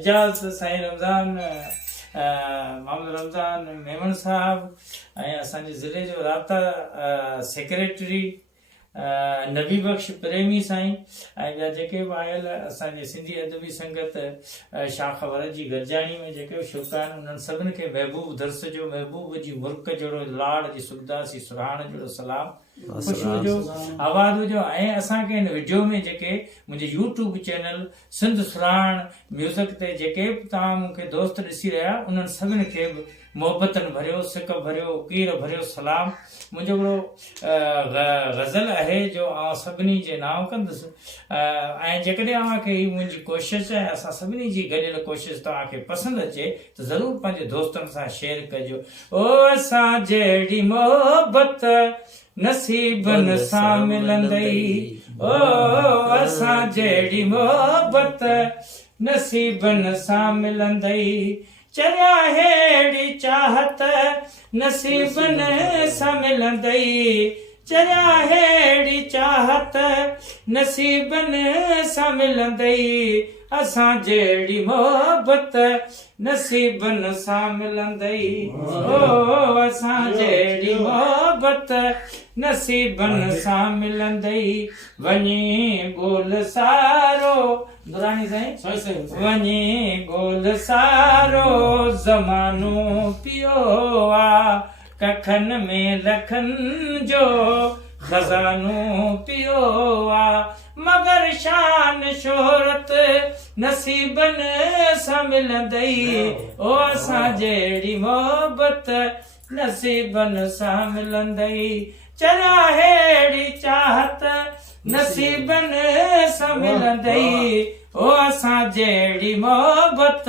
एजाज़ साईं रमज़ान मोहम्मद रमज़ान मेमन साहब ऐं असांजे ज़िले जो राब्ता सेक्रेटरी नबी बख्श प्रेमी साईं ऐं ॿिया जेके बि आयल असांजे सिंधी अदबी संगत शाख वरजी गरजाणी में जेके बि शुक्रान उन्हनि सभिनि खे महबूब दर्स जो महबूब जी मुल्क जहिड़ो लाड़ जी सुखदासी सुराण जहिड़ो सलाम ख़ुशबू जो आवाज़ जो। ऐं असांखे हिन वीडियो में जेके मुंहिंजे यूट्यूब चैनल सिंध सुराण म्यूज़िक ते जेके बि तव्हां मूंखे दोस्त ॾिसी रहिया उन्हनि सभिनि खे बि मोहबतनि भरियो सिक भरियो पीर भरियो सलाम। मुंहिंजो हिकिड़ो गज़ल आहे जो आउं सभिनी जे नाम कंदुसि ऐं जेकॾहिं अव्हांखे हीअ मुंहिंजी कोशिशि आहे असां सभिनी जी गॾियल कोशिशि तव्हांखे पसंदि अचे त ज़रूरु पंहिंजे दोस्तनि सां शेयर कजो। ओ असां जहिड़ी मोहबत नसीबन सां मिलंदई, ओ असां जहिड़ी मोहबत नसीबन सां मिलंदई, चरिया हेड़ी चाहत नसीबन सां मिलंदई, चरिया हेड़ी चाहत नसीबन सां मिलंदई, असां जहिड़ी मोहबत नसीबन सां मिलंदई, ओ असां जहिड़ी मोहबत नसीबन सां मिलंदई। वञी गोल सारो दुरानी साईं वञी गोल सारो ज़मानो पियो आ, कखन में लखन जो खजानो पियो आ, मगर शान शोहरत नसीबन सां मिलंदई, ओ असां जहिड़ी मोहबत नसीबन सां मिलंदई, चरिया हेड़ी चाहत नसीबन सां मिलंदई, ओ असां जहिड़ी मोहबत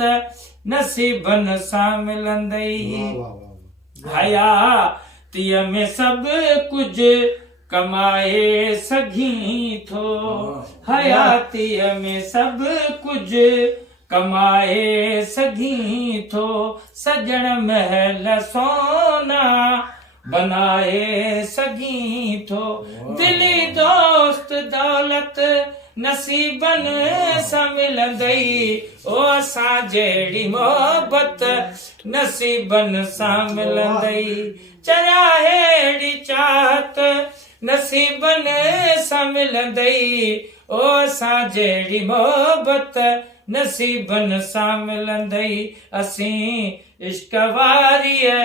नसीबन सां मिलंदई। हयातीअ में सभु कुझु कमाए सघीं थो, हयातीअ में सभु कुझु कमाए सघीं थो, सजण महल सोना बनाए सघीं थो, दिली दोस्त दौलत नसीबन सां मिलंदई, ओ असां जहिड़ी मोहबत नसीबन सां मिलंदई, चरिया हेड़ी चाहत नसीबन सां मिलंदई, ओ असां जहिड़ी मोहबत नसीबन सां मिलंदई, असीं इश्क वारीअ